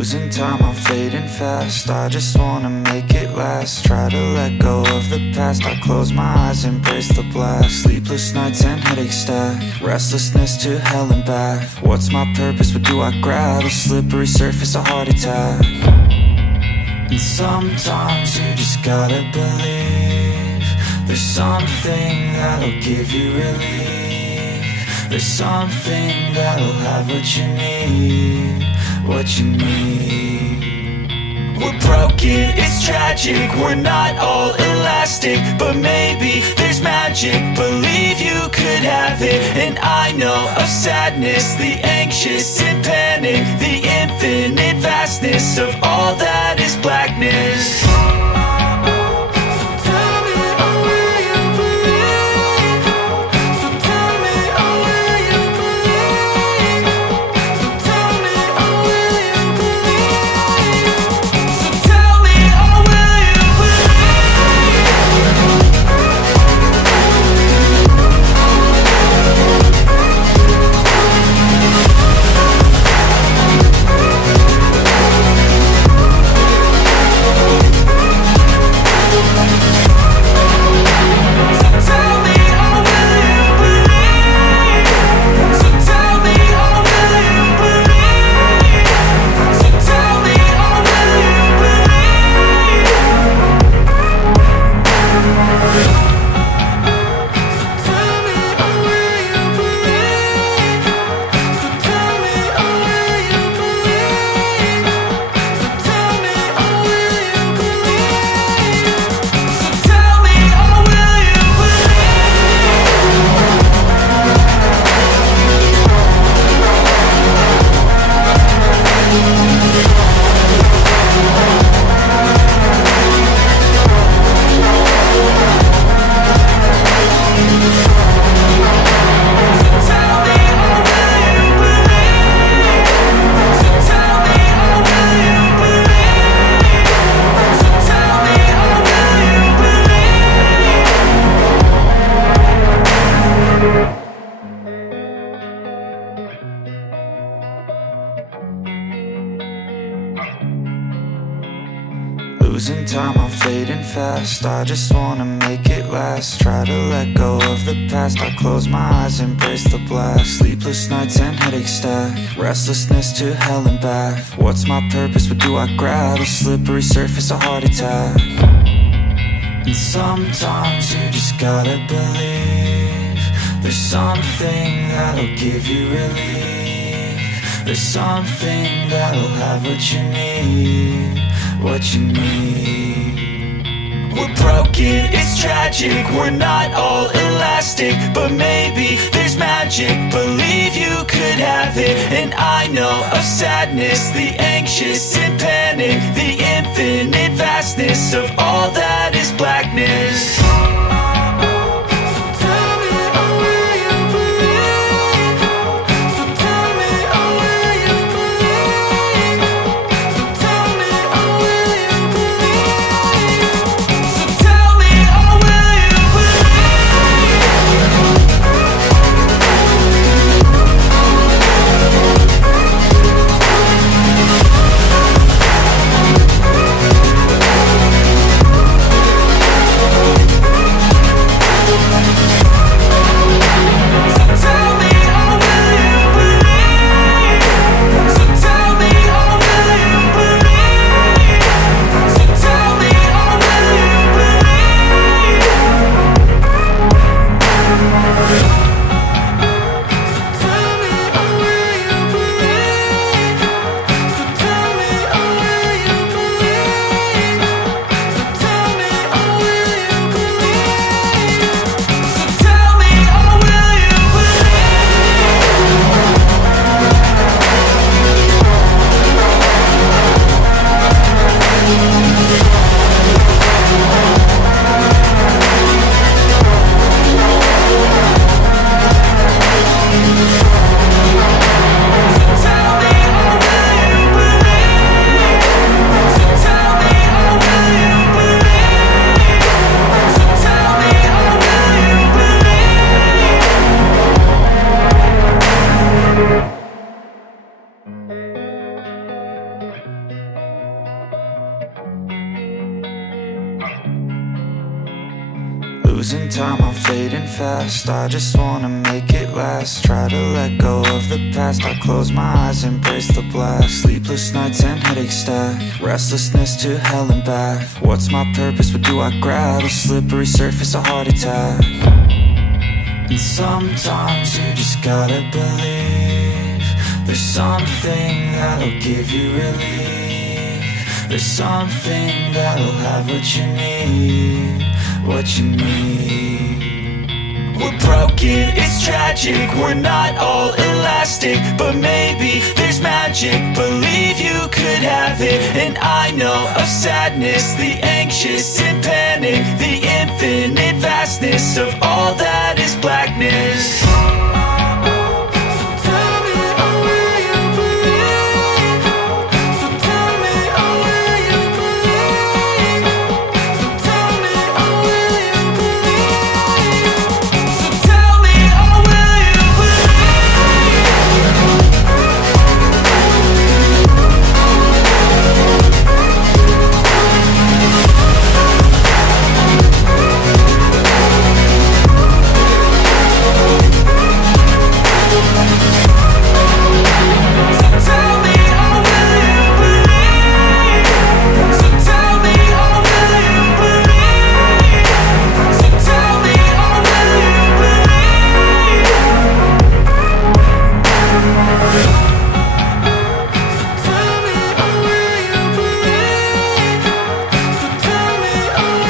Losing time, I'm fading fast. I just wanna make it last. Try to let go of the past. I close my eyes, embrace the blast. Sleepless nights and headache stack. Restlessness to hell and back. What's my purpose, what do I grab? A slippery surface, a heart attack. And sometimes you just gotta believe there's something that'll give you relief. There's something that'll have what you need, what you need. We're broken, it's tragic, we're not all elastic, but maybe there's magic, believe you could have it. And I know of sadness, the anxious and panic, the infinite vastness of all that is blackness. Losing time, I'm fading fast. I just wanna make it last. Try to let go of the past. I close my eyes, embrace the blast. Sleepless nights and headache stack. Restlessness to hell and back. What's my purpose, what do I grab? A slippery surface, a heart attack. And sometimes you just gotta believe there's something that'll give you relief. There's something that'll have what you need, what you need. We're broken, it's tragic, we're not all elastic, but maybe there's magic, believe you could have it. And I know of sadness, the anxious and panic, the infinite vastness of all that is blackness. Losing time, I'm fading fast. I just wanna make it last. Try to let go of the past. I close my eyes, embrace the blast. Sleepless nights and headache stack. Restlessness to hell and back. What's my purpose, what do I grab? A slippery surface, a heart attack. And sometimes you just gotta believe there's something that'll give you relief. There's something that'll have what you need, what you need. We're broken, it's tragic, we're not all elastic, but maybe there's magic, believe you could have it. And I know of sadness, the anxious and panic, the infinite vastness of all that is blackness.